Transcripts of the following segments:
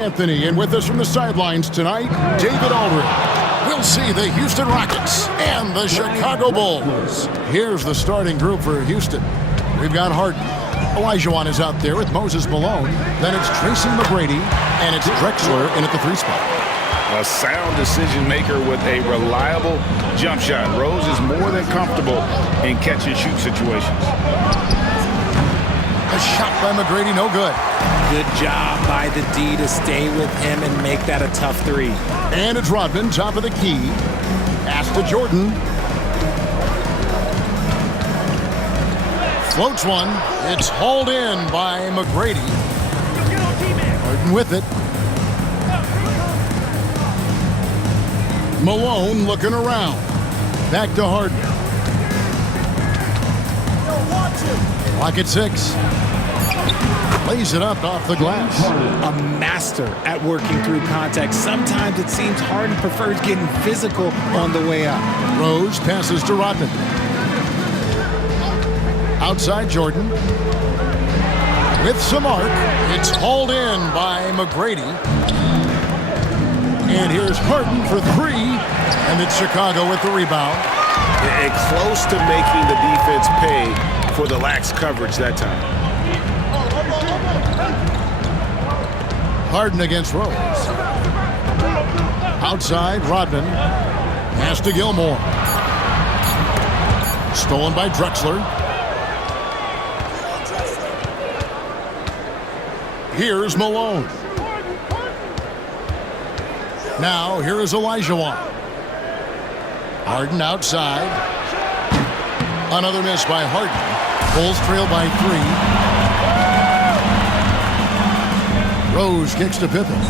Anthony, and with us from the sidelines tonight, David Aldridge. We'll see the Houston Rockets and the Chicago Bulls. Here's the starting group for Houston. We've got Harden. Olajuwon is out there with Moses Malone. Then it's Tracy McGrady, and it's Drexler in at the 3 spot. A sound decision maker with a reliable jump shot. Rose is more than comfortable in catch-and-shoot situations. A shot by McGrady, no good. Good job by the D to stay with him and make that a tough 3. And it's Rodman, top of the key. Pass to Jordan. Floats one. It's hauled in by McGrady. Harden with it. Malone looking around. Back to Harden. Clock at 6. Lays it up off the glass. A master at working through contact. Sometimes it seems Harden prefers getting physical on the way up. Rose passes to Rodman. Outside Jordan. With some arc. It's hauled in by McGrady. And here's Harden for 3. And it's Chicago with the rebound. And close to making the defense pay for the lax coverage that time. Harden against Rose. Outside, Rodman. Pass to Gilmore. Stolen by Drexler. Here's Malone. Now, here is Olajuwon. Harden outside. Another miss by Harden. Bulls trail by 3. Rose kicks to Pippen.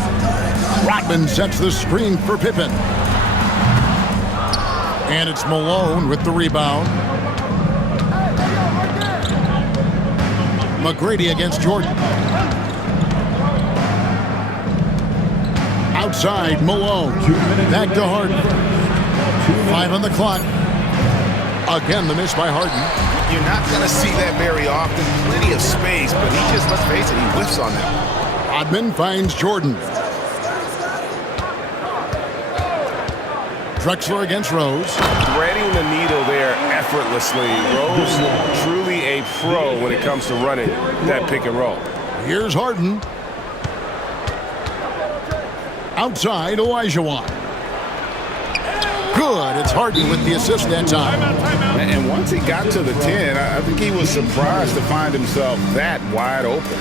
Rodman sets the screen for Pippen. And it's Malone with the rebound. McGrady against Jordan. Outside, Malone. Back to Harden. 5 on the clock. Again, the miss by Harden. You're not going to see that very often. Plenty of space, but he just, let's face it, he whiffs on that. Rodman finds Jordan. Drexler against Rose. Threading the needle there effortlessly. Rose truly a pro when it comes to running that pick and roll. Here's Harden. Outside, Olajuwon. Good. It's Harden with the assist that time. And once he got to the 10, I think he was surprised to find himself that wide open.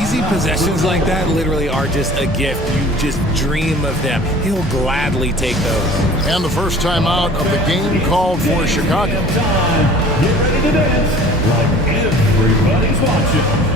Easy possessions like that literally are just a gift. You just dream of them. He'll gladly take those. And the first time out of the game called for Chicago. Get ready to dance like everybody's watching.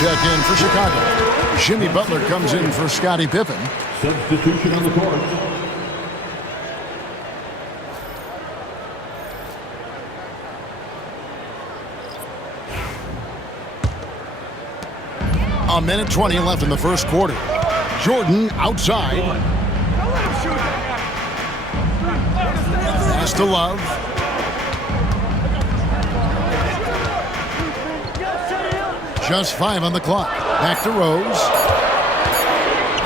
Check in for Chicago. Jimmy Butler comes in for Scottie Pippen. Substitution on the court. A minute 20 left in the first quarter. Jordan outside. Pass to Love. Just 5 on the clock. Back to Rose.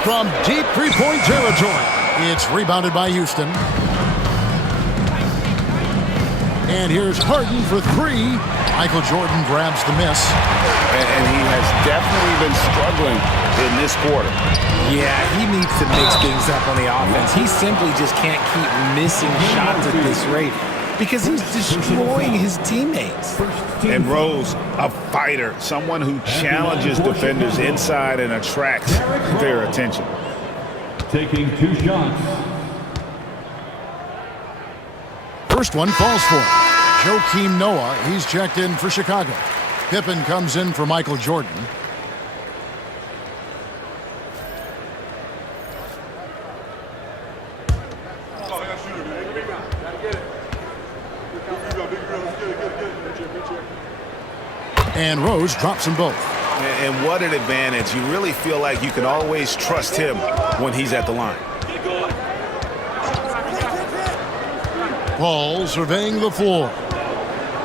From deep three-point territory. It's rebounded by Houston. And here's Harden for 3. Michael Jordan grabs the miss. And he has definitely been struggling in this quarter. Yeah, he needs to mix things up on the offense. He simply just can't keep missing shots at this rate. because he's destroying his teammates. And Rose, a fighter, someone who challenges defenders inside and attracts their attention. Taking 2 shots. First one falls for Joakim Noah. He's checked in for Chicago. Pippen comes in for Michael Jordan. And Rose drops them both. And what an advantage. You really feel like you can always trust him when he's at the line. Paul surveying the floor.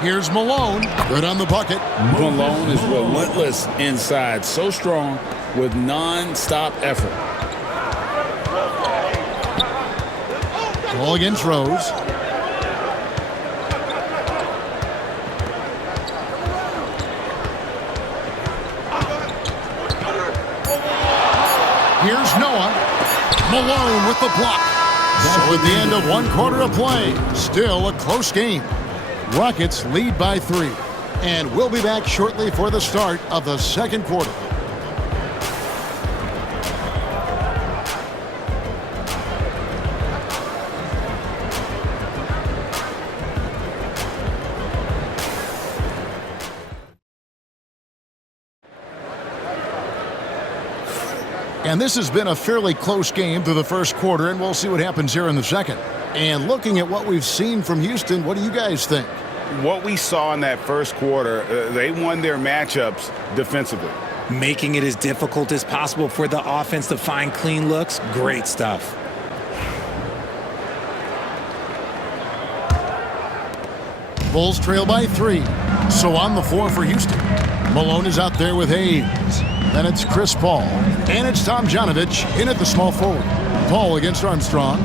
Here's Malone. Good on the bucket. Malone is relentless inside. So strong with non-stop effort. Ball against Rose. Here's Noah. Malone with the block. So at the end of 1 quarter of play, still a close game. Rockets lead by 3. And we'll be back shortly for the start of the second quarter. And this has been a fairly close game through the first quarter, and we'll see what happens here in the second. And looking at what we've seen from Houston, what do you guys think? What we saw in that first quarter, they won their matchups defensively. Making it as difficult as possible for the offense to find clean looks. Great stuff. Bulls trail by 3. So on the floor for Houston. Malone is out there with Hayes. Then it's Chris Paul. And it's Tom Janovich in at the small forward. Paul against Armstrong.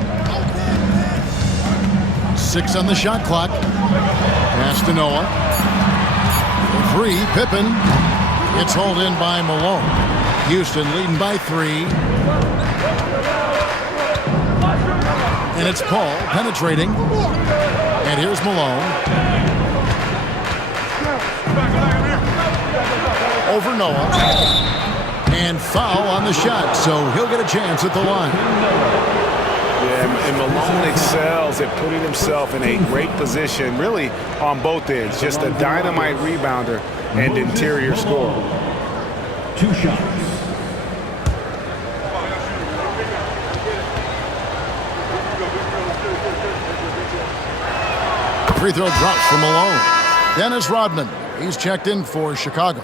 6 on the shot clock. Pass to Noah. For 3, Pippen. It's hauled in by Malone. Houston leading by 3. And it's Paul penetrating. And here's Malone. Over Noah. And foul on the shot, so he'll get a chance at the line. Yeah, and Malone excels at putting himself in a great position, really on both ends. Just a dynamite rebounder and interior scorer. 2 shots. Free throw drops for Malone. Dennis Rodman, he's checked in for Chicago.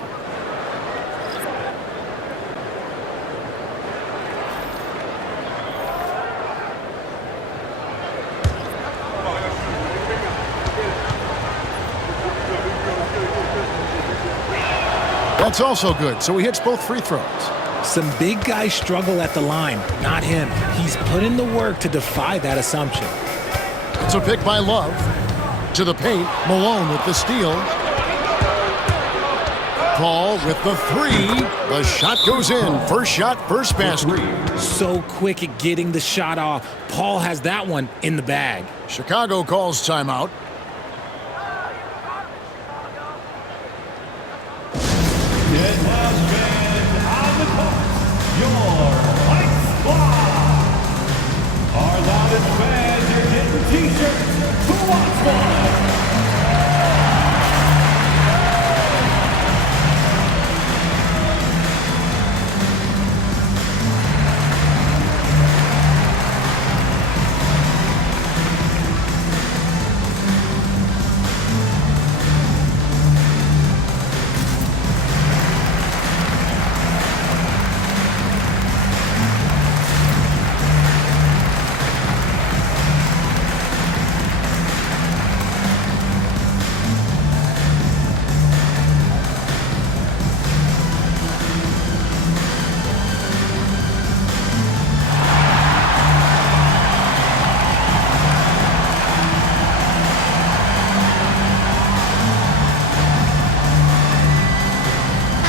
That's also good, so he hits both free throws. Some big guys struggle at the line, not him. He's put in the work to defy that assumption. It's a pick by Love. To the paint, Malone with the steal. Paul with the 3. The shot goes in. First shot, first basket. So quick at getting the shot off. Paul has that one in the bag. Chicago calls timeout. Get loud fans on the court. Your White Squad. Our loudest fans are getting t-shirts to watch for.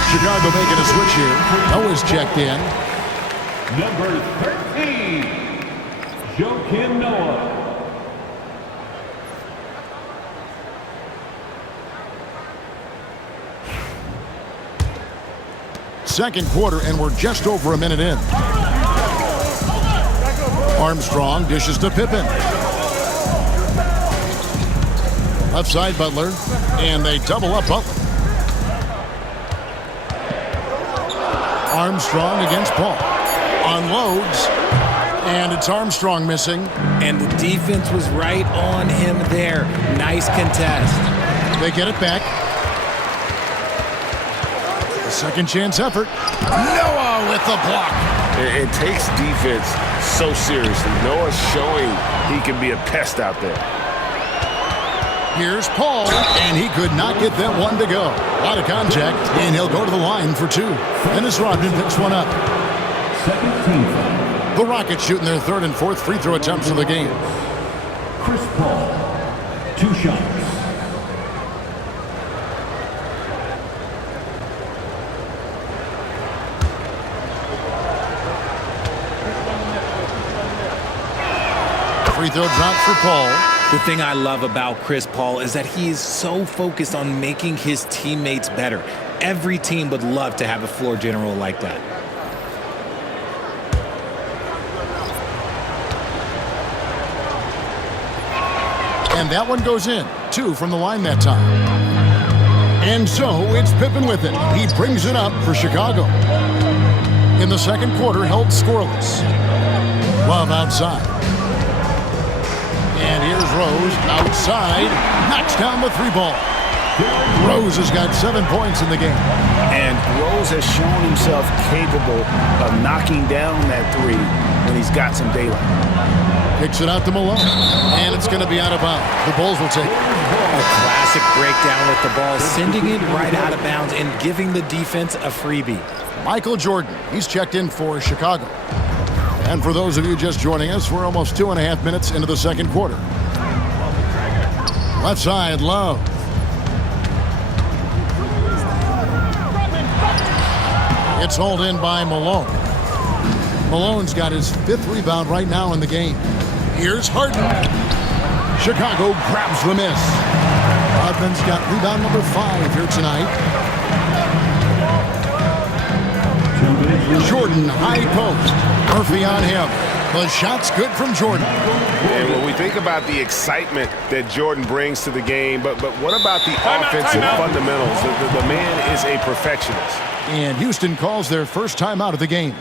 Chicago making a switch here. Noah's checked in. Number 13, Joakim Noah. second quarter, and we're just over a minute in. Armstrong dishes to Pippen. Left side, Butler, and they double up Butler. Armstrong against Paul. Unloads, and it's Armstrong missing. And the defense was right on him there. Nice contest. They get it back. A second chance effort. Noah with the block. It takes defense so seriously. Noah's showing he can be a pest out there. Here's Paul, and he could not get that one to go. A lot of contact, and he'll go to the line for two. Dennis Rodman picks one up. Second team foul. The Rockets shooting their third and fourth free throw attempts of the game. Chris Paul, 2 shots. Free throw drops for Paul. The thing I love about Chris Paul is that he is so focused on making his teammates better. Every team would love to have a floor general like that. And that one goes in. 2 from the line that time. And so it's Pippen with it. He brings it up for Chicago. In the second quarter, held scoreless. Love outside. And here's Rose outside. Knocks down the 3-ball. Rose has got 7 points in the game. And Rose has shown himself capable of knocking down that 3 when he's got some daylight. Kicks it out to Malone. And it's going to be out of bounds. The Bulls will take it. A classic breakdown with the ball, sending it right out of bounds and giving the defense a freebie. Michael Jordan, he's checked in for Chicago. And for those of you just joining us, we're almost 2.5 minutes into the second quarter. Left side, Love. It's hauled in by Malone. Malone's got his 5th rebound right now in the game. Here's Harden. Chicago grabs the miss. Rodman's got rebound number 5 here tonight. Jordan, high post. Murphy on him. The shot's good from Jordan. And when we think about the excitement that Jordan brings to the game, but what about the offensive fundamentals? The man is a perfectionist. And Houston calls their first timeout of the game.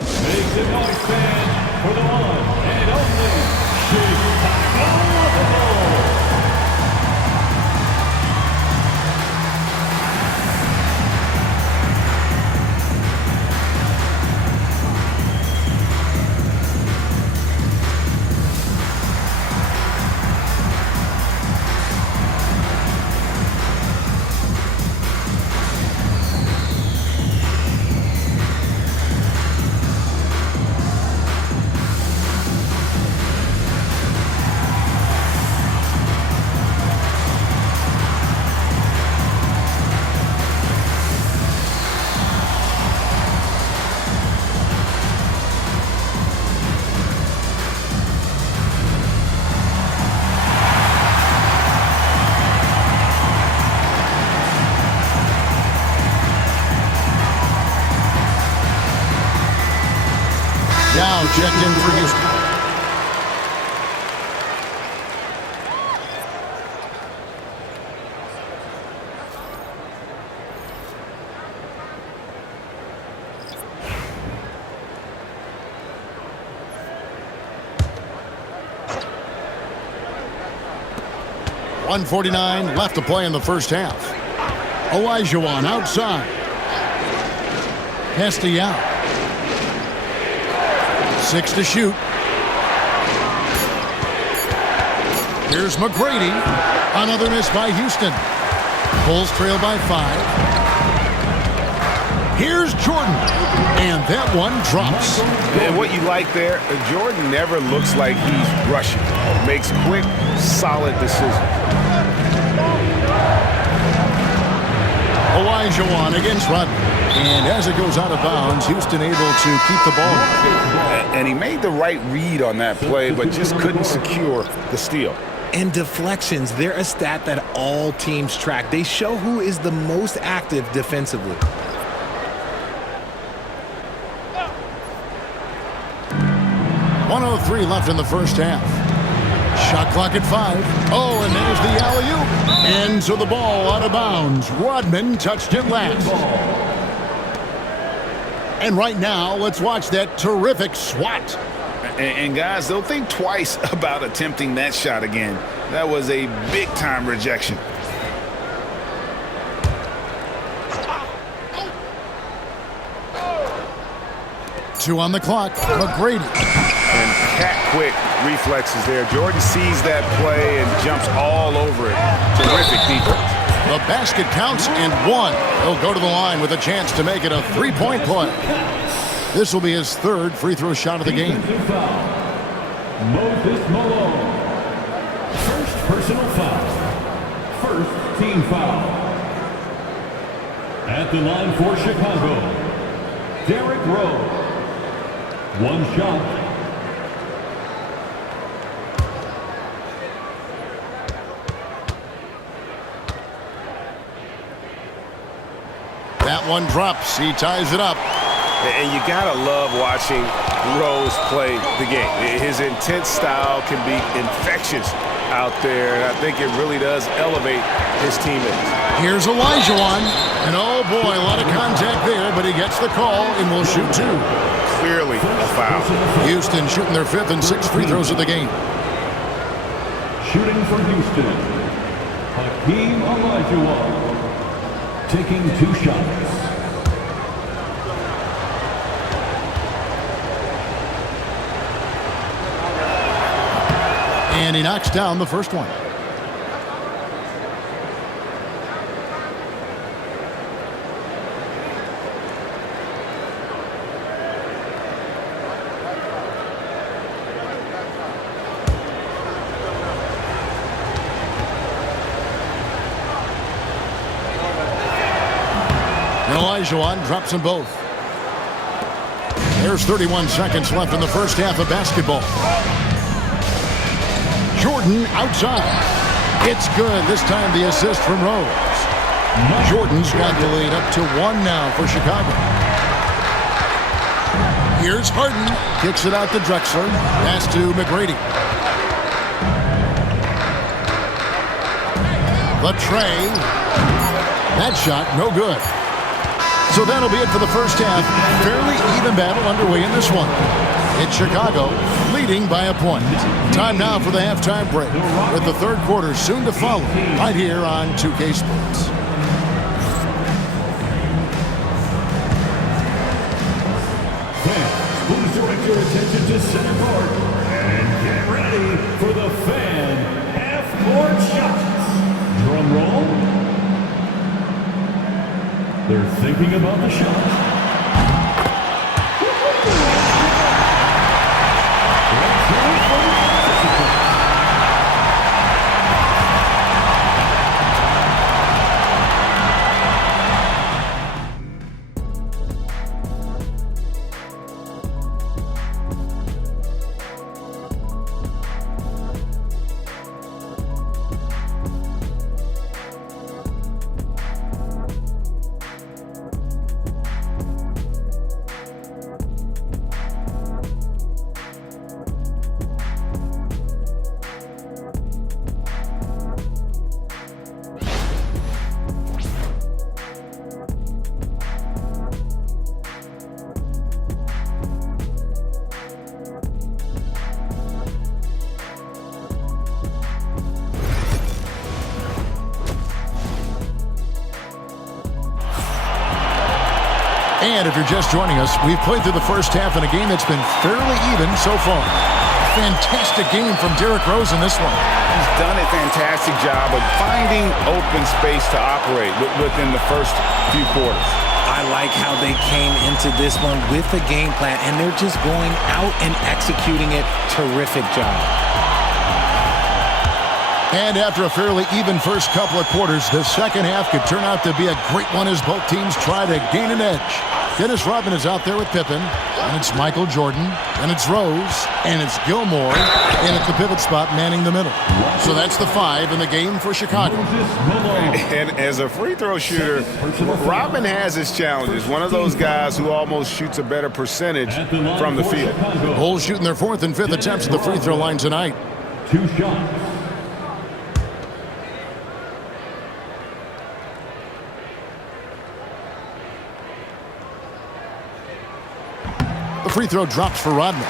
Make the noise, fans, for the one and only Chicago Bulls. Now checked in for Houston. .149 left to play in the first half. Olajuwon outside. Castellano. 6 to shoot. Here's McGrady. Another miss by Houston. Bulls trail by 5. Here's Jordan. And that one drops. And what you like there, Jordan never looks like he's rushing. Makes quick, solid decisions. Olajuwon against Rodman. And as it goes out of bounds, Houston able to keep the ball. And he made the right read on that play, but just couldn't secure the steal. And deflections, they're a stat that all teams track. They show who is the most active defensively. .103 left in the first half. Shot clock at 5. Oh, and there's the alley-oop. And so the ball out of bounds. Rodman touched it last. And right now, let's watch that terrific swat. And guys, they'll think twice about attempting that shot again. That was a big-time rejection. Two on the clock. McGrady. And cat-quick reflexes there. Jordan sees that play and jumps all over it. Terrific defense. The basket counts and 1. He'll go to the line with a chance to make it a 3-point play. This will be his 3rd free throw shot of the game. Moses Malone. First personal foul. First team foul. At the line for Chicago, Derrick Rose. One shot. That one drops. He ties it up. And you gotta love watching Rose play the game. His intense style can be infectious out there, and I think it really does elevate his teammates. Here's Olajuwon. And oh boy, a lot of contact there, but he gets the call and will shoot 2. Clearly a foul. Houston shooting their 5th and 6th free throws of the game. Shooting for Houston, Hakeem Olajuwon. Taking 2 shots. And he knocks down the first one. Olajuwon drops them both. There's 31 seconds left in the first half of basketball. Jordan outside. It's good. This time the assist from Rose. Jordan's got the lead up to 1 now for Chicago. Here's Harden. Kicks it out to Drexler. Pass to McGrady. The tray. That shot, no good. So that'll be it for the first half. Fairly even battle underway in this one. It's Chicago leading by a point. Time now for the halftime break, with the third quarter soon to follow right here on 2K Sports. Fans, please direct your attention to center court and get ready for the fan half-court shots. Drum roll. They're thinking about the shot. And if you're just joining us, we've played through the first half in a game that's been fairly even so far. Fantastic game from Derrick Rose in this one. He's done a fantastic job of finding open space to operate within the first few quarters. I like how they came into this one with a game plan, and they're just going out and executing it. Terrific job. And after a fairly even first couple of quarters, the second half could turn out to be a great one as both teams try to gain an edge. Dennis Rodman is out there with Pippen, and it's Michael Jordan, and it's Rose, and it's Gilmore, and at the pivot spot manning the middle. So that's the 5 in the game for Chicago. And as a free throw shooter, Rodman has his challenges. One of those guys who almost shoots a better percentage from the field. Bulls shooting their 4th and 5th attempts at the free throw line tonight. 2 shots. The free throw drops for Rodman.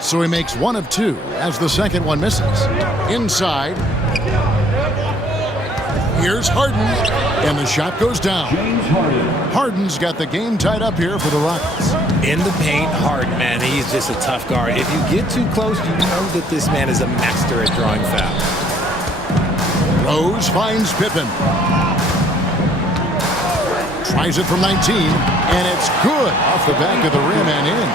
So he makes 1 of 2 as the second one misses. Inside. Here's Harden, and the shot goes down. James Harden. Harden's got the game tied up here for the Rockets. In the paint, Harden, man, he's just a tough guard. If you get too close, you know that this man is a master at drawing fouls. Rose finds Pippen. Tries it from 19, and it's good off the back of the rim and in.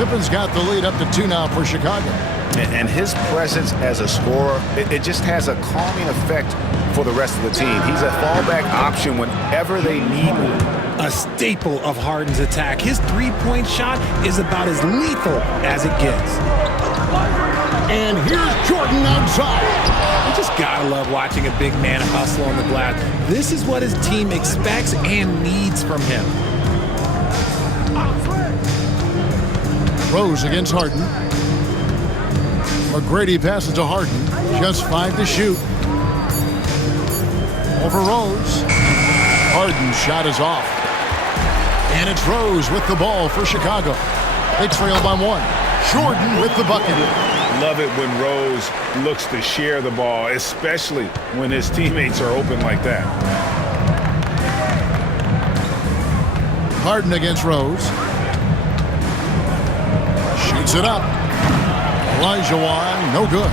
Pippen's got the lead up to 2 now for Chicago. And his presence as a scorer, it just has a calming effect for the rest of the team. He's a fallback option whenever they need one. A staple of Harden's attack. His three-point shot is about as lethal as it gets. And here's Jordan outside. You just gotta love watching a big man hustle on the glass. This is what his team expects and needs from him. Rose against Harden. McGrady passes to Harden. Just 5 to shoot. Over Rose. Harden's shot is off. And it's Rose with the ball for Chicago. They trail by 1. Jordan with the bucket. Love it when Rose looks to share the ball, especially when his teammates are open like that. Harden against Rose. Shoots it up. Elijah Wan, no good.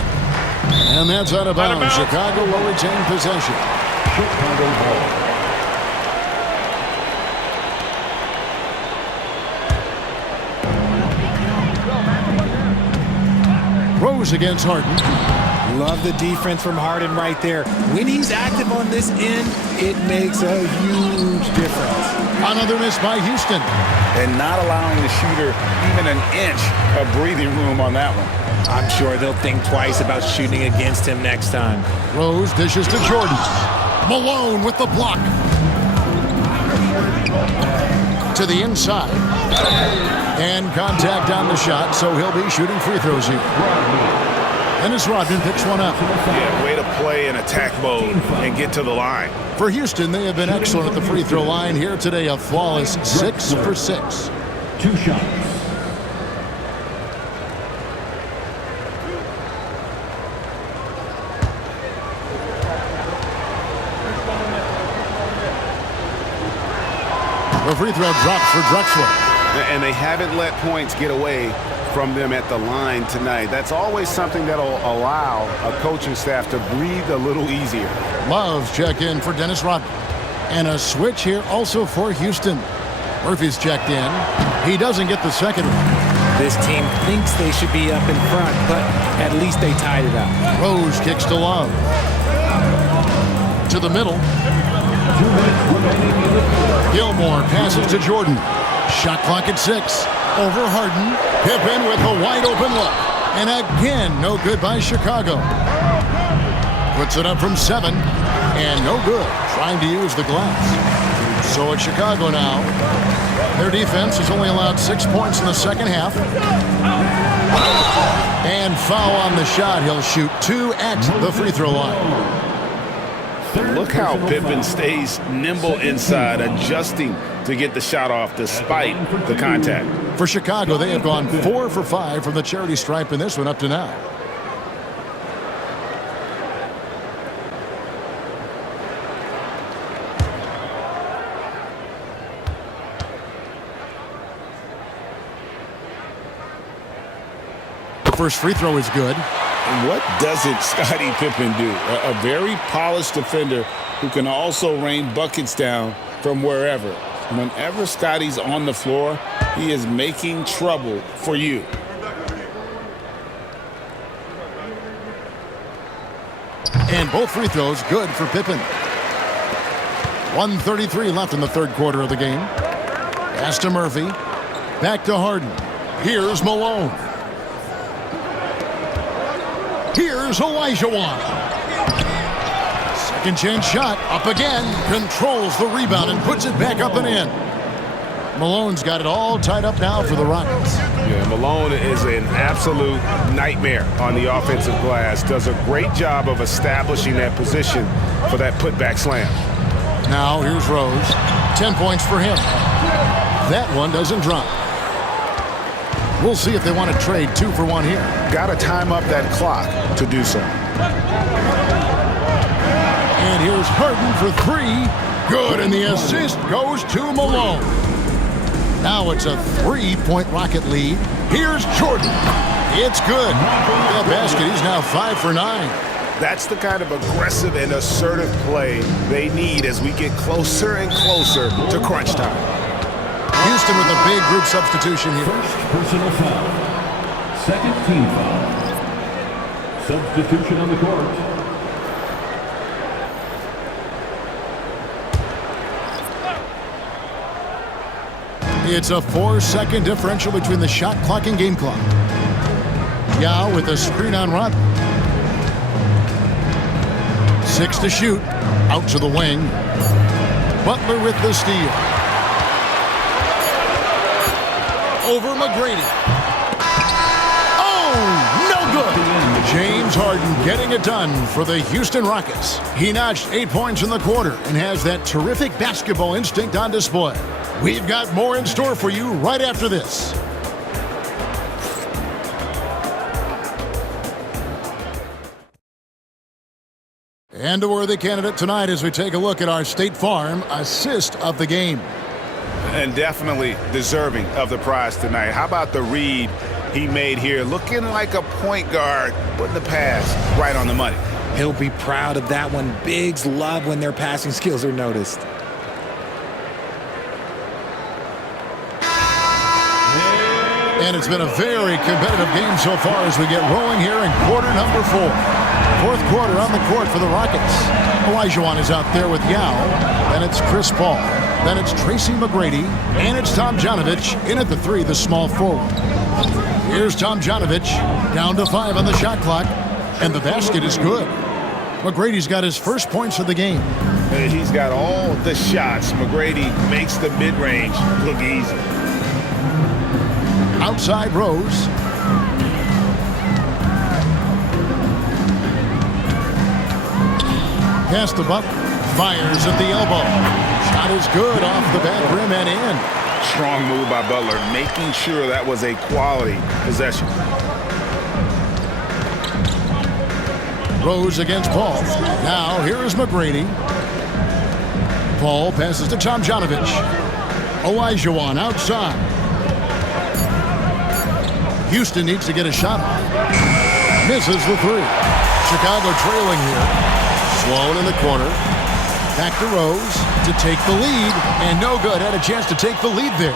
And that's out of bounds. Chicago will retain possession. Chicago ball. Rose against Harden. Love the defense from Harden right there. When he's active on this end, it makes a huge difference. Another miss by Houston. And not allowing the shooter even an inch of breathing room on that one. I'm sure they'll think twice about shooting against him next time. Rose dishes to Jordan. Malone with the block. To the inside. And contact on the shot, so he'll be shooting free throws here. Dennis Rodman picks one up. Yeah, way to play in attack mode and get to the line. For Houston, they have been excellent at the free throw line here today. A flawless 6 for 6. 2 shots. The free throw drops for Drexler. And they haven't let points get away from them at the line tonight. That's always something that'll allow a coaching staff to breathe a little easier. Love's check in for Dennis Rodman. And a switch here also for Houston. Murphy's checked in. He doesn't get the second one. This team thinks they should be up in front, but at least they tied it up. Rose kicks to Love. To the middle. 2 minutes remaining in the quarter. Gilmore passes to Jordan. Shot clock at 6. Over Harden. Pippen with a wide open look. And again, no good by Chicago. Puts it up from 7. And no good. Trying to use the glass. So it's Chicago now. Their defense has only allowed 6 points in the second half. And foul on the shot. He'll shoot 2 at the free throw line. Look how Pippen stays nimble inside, adjusting to get the shot off despite the contact. For Chicago, they have gone 4 for 5 from the charity stripe in this one up to now. first free throw is good. And what doesn't Scottie Pippen do? A very polished defender who can also rain buckets down from wherever. Whenever Scottie's on the floor, he is making trouble for you. And both free throws good for Pippen. 1:33 left in the third quarter of the game. Pass to Murphy. Back to Harden. Here's Malone. Here's Olajuwon. Second chance shot. Up again. Controls the rebound and puts it back up and in. Malone's got it all tied up now for the Rockets. Yeah, Malone is an absolute nightmare on the offensive glass. Does a great job of establishing that position for that putback slam. Now here's Rose. 10 points for him. That one doesn't drop. We'll see if they want to trade 2 for 1 here. Got to time up that clock to do so. And here's Harden for 3. Good, and the assist goes to Malone. Now it's a 3-point Rocket lead. Here's Jordan. It's good. That basket, he's now 5 for 9. That's the kind of aggressive and assertive play they need as we get closer and closer to crunch time. Houston with a big group substitution here. First personal foul. Second team foul. Substitution on the court. It's a 4-second differential between the shot clock and game clock. Yao with a screen on Rodman. 6 to shoot. Out to the wing. Butler with the steal. Over McGrady. Oh, no good. James Harden getting it done for the Houston Rockets. He notched 8 points in the quarter and has that terrific basketball instinct on display. We've got more in store for you right after this. And a worthy candidate tonight as we take a look at our State Farm assist of the game. And definitely deserving of the prize tonight. How about the read he made here? Looking like a point guard, putting the pass right on the money. He'll be proud of that one. Bigs love when their passing skills are noticed. And it's been a very competitive game so far as we get rolling here in quarter number 4. Fourth quarter on the court for the Rockets. Olajuwon is out there with Yao. Then it's Chris Paul. Then it's Tracy McGrady. And it's Tomjanovich in at the 3, the small forward. Here's Tomjanovich. Down to 5 on the shot clock. And the basket is good. McGrady's got his first points of the game. He's got all the shots. McGrady makes the mid-range look easy. Outside Rose. Pass to Butler. Fires at the elbow. Shot is good off the back rim and in. Strong move by Butler, making sure that was a quality possession. Rose against Paul. Now here is McGrady. Paul passes to Tomjanovich. Olajuwon outside. Houston needs to get a shot off. Misses the 3. Chicago trailing here. Sloan in the corner. Back to Rose to take the lead. And no good. Had a chance to take the lead there.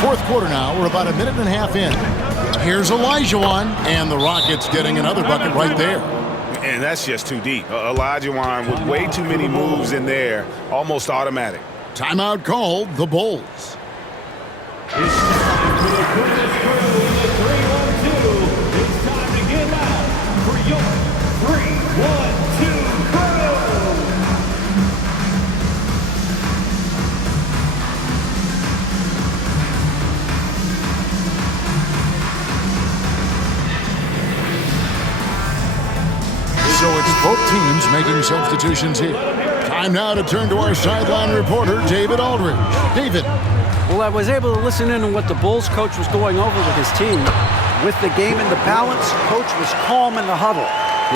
Fourth quarter now. We're about a minute and a half in. Here's Olajuwon. And the Rockets getting another bucket right there. And that's just too deep. Olajuwon with way too many moves in there. Almost automatic. Timeout called. The Bulls. It's time for the quickest crew in the 3-1-2. It's time to get out for your 3-1-2 crew. So it's both teams making substitutions here. Time now to turn to our sideline reporter, David Aldridge. David. Well, I was able to listen in on what the Bulls coach was going over with his team. With the game in the balance, coach was calm in the huddle.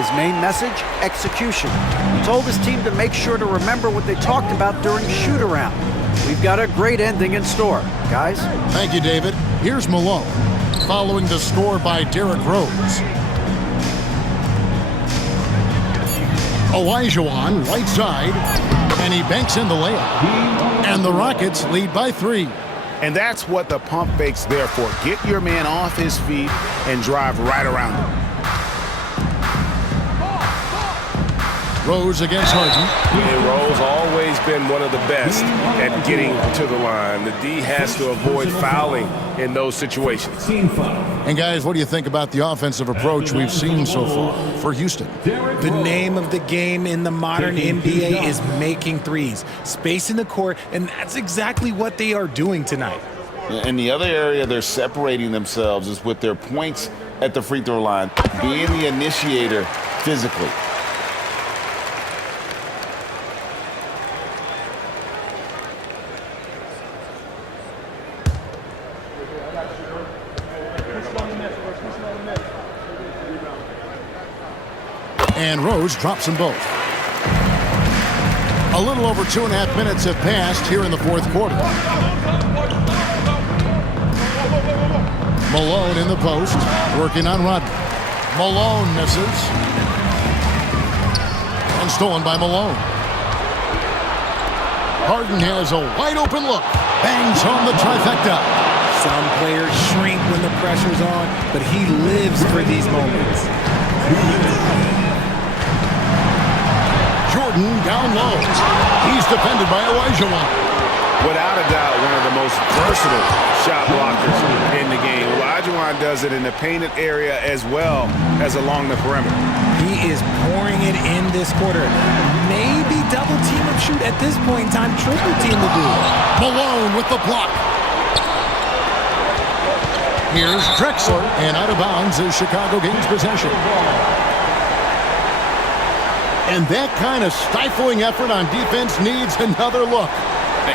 His main message, execution. He told his team to make sure to remember what they talked about during shoot-around. We've got a great ending in store, guys. Thank you, David. Here's Malone. following the score by Derrick Rose. Olajuwon, right side, and he banks in the layup. And the Rockets lead by 3. And that's what the pump fake's there for. Get your man off his feet and drive right around him. Rose against Harden. And Rose always been one of the best at getting to the line. The D has to avoid fouling in those situations. And guys, what do you think about the offensive approach we've seen so far for Houston? The name of the game in the modern NBA is making threes, spacing the court, and that's exactly what they are doing tonight. And the other area they're separating themselves is with their points at the free throw line, being the initiator physically. And Rose drops them both. A little over 2.5 minutes have passed here in the fourth quarter. Malone in the post, working on Rodman. Malone misses. And stolen by Malone. Harden has a wide open look. Bangs home the trifecta. Some players shrink when the pressure's on, but he lives for these moments. Jordan down low. He's defended by Olajuwon. Without a doubt, one of the most versatile shot blockers in the game. Olajuwon does it in the painted area as well as along the perimeter. He is pouring it in this quarter. Maybe double team or shoot at this point in time, triple team the dude. Malone with the block. Here's Drexler, and out of bounds as Chicago gains possession. And that kind of stifling effort on defense needs another look.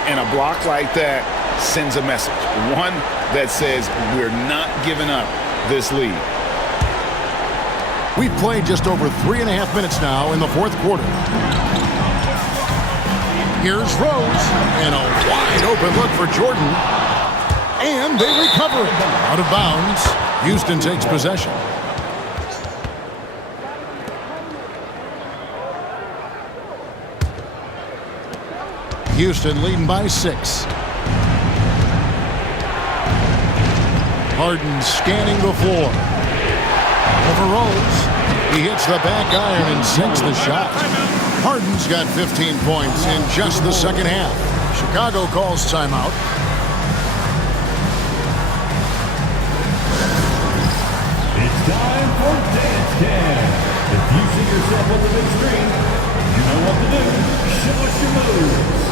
And a block like that sends a message. One that says we're not giving up this lead. We've played just over 3.5 minutes now in the fourth quarter. Here's Rose, and a wide open look for Jordan. And they recover it. Out of bounds, Houston takes possession. Houston leading by 6. Harden scanning the floor. Over Rose. He hits the back iron and sinks the shot. Harden's got 15 points in just the second half. Chicago calls timeout. It's time for Dance Cam. If you see yourself on the big screen, you know what to do. Show us your moves.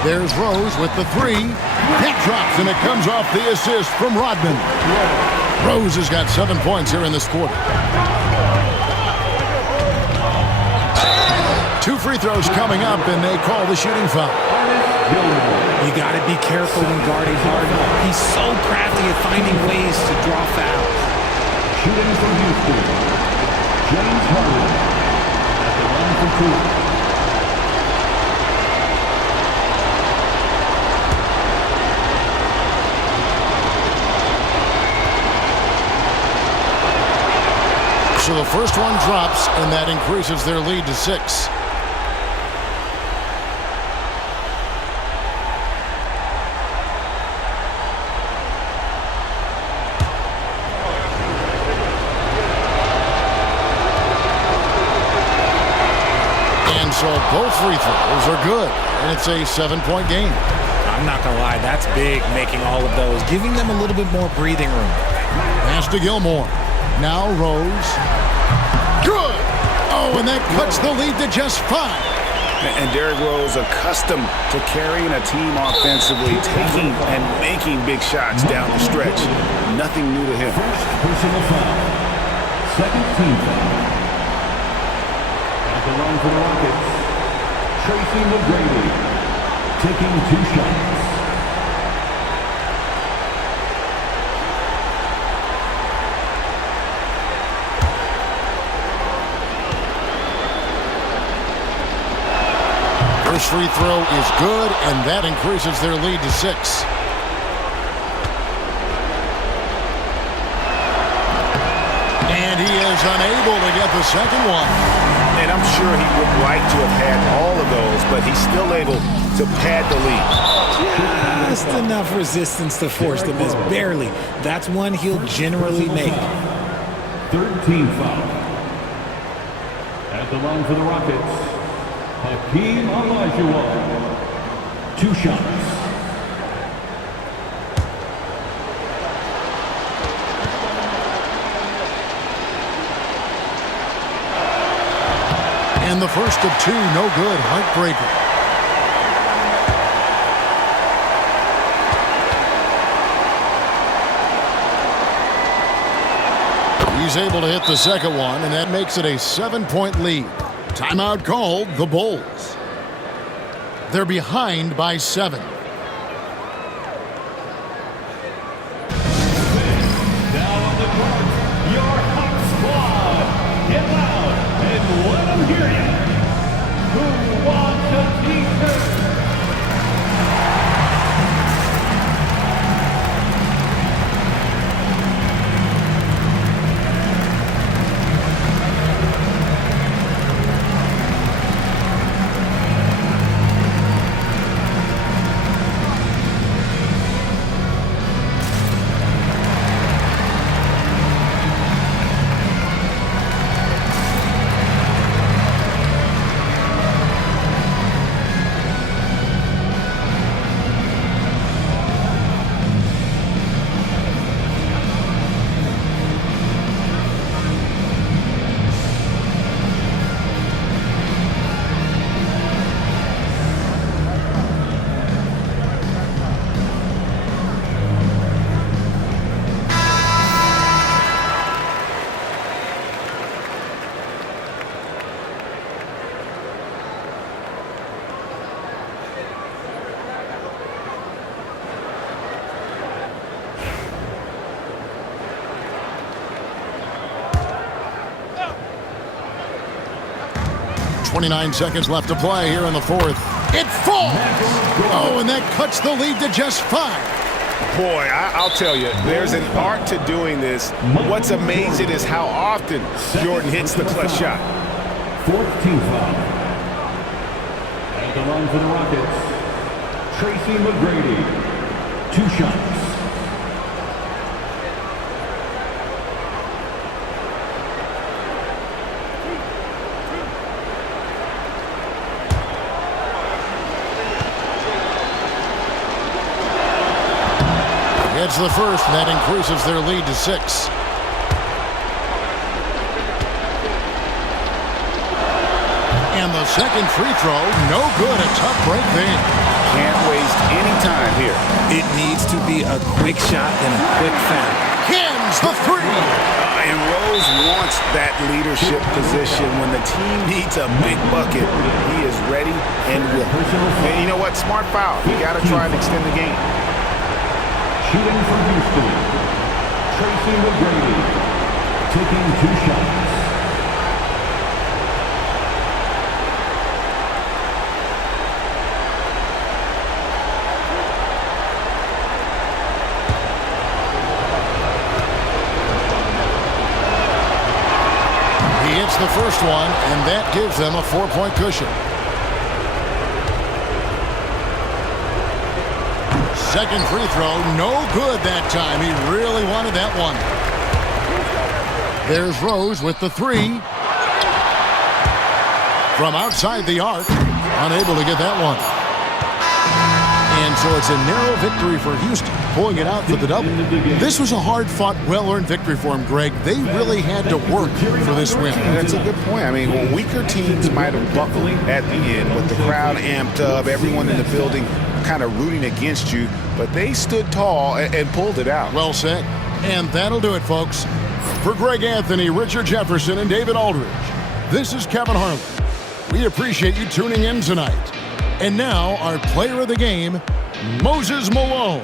There's Rose with the 3. That drops, and it comes off the assist from Rodman. Rose has got 7 points here in this quarter. 2 free throws coming up, and they call the shooting foul. You got to be careful when guarding Harden. He's so crafty at finding ways to draw fouls. Shooting from Houston, James Harden at the line for 2. So the first one drops, and that increases their lead to 6. And so both free throws are good, and it's a 7-point game. I'm not going to lie, that's big, making all of those, giving them a little bit more breathing room. Pass to Gilmore. Now Rose. Good! Oh, and that cuts the lead to just 5. And Derrick Rose, accustomed to carrying a team offensively, taking and making big shots down the stretch. Nothing new to him. First personal foul. Second team foul. At the line for the Rockets, Tracy McGrady, taking 2 shots. First free throw is good, and that increases their lead to 6. And he is unable to get the second one. And I'm sure he would like to have had all of those, but he's still able to pad the lead. Just enough resistance to force the miss, barely. That's one he'll generally make. Third team foul. At the line for the Rockets, Hakeem Olajuwon, 2 shots. And the first of 2, no good. Heartbreaker. He's able to hit the second one, and that makes it a 7-point lead. Timeout called, the Bulls. They're behind by 7. Now on the court, your hot squad. Get loud and let them hear you. Who wants a t-shirt? .29 seconds left to play here in the 4th. It falls! Oh, and that cuts the lead to just 5. Boy, I'll tell you, there's an art to doing this. What's amazing is how often Jordan hits the clutch shot. Fourth team foul. At the line for the Rockets, Tracy McGrady, 2 shots. It's the first, and that increases their lead to 6. And the second free throw, no good. A tough break there. Can't waste any time here. It needs to be a quick shot and a quick foul. Hins the 3. And Rose wants that leadership position. When the team needs a big bucket, he is ready and willing. And you know what? Smart foul. You got to try and extend the game. Shooting for Houston, Tracy McGrady, taking 2 shots. hits the first one, and that gives them a 4-point cushion. Second free throw, no good that time. He really wanted that one. There's Rose with the three. From outside the arc, unable to get that one. And so it's a narrow victory for Houston, pulling it out for the double. This was a hard-fought, well-earned victory for them, Greg. They really had to work for this win. That's a good point. I mean, when weaker teams might have buckled at the end with the crowd amped up, everyone in the building kind of rooting against you, but they stood tall and pulled it out. Well said. And that'll do it, folks. For Greg Anthony, Richard Jefferson, and David Aldridge, this is Kevin Harlan. We appreciate you tuning in tonight. And now, our player of the game, Moses Malone.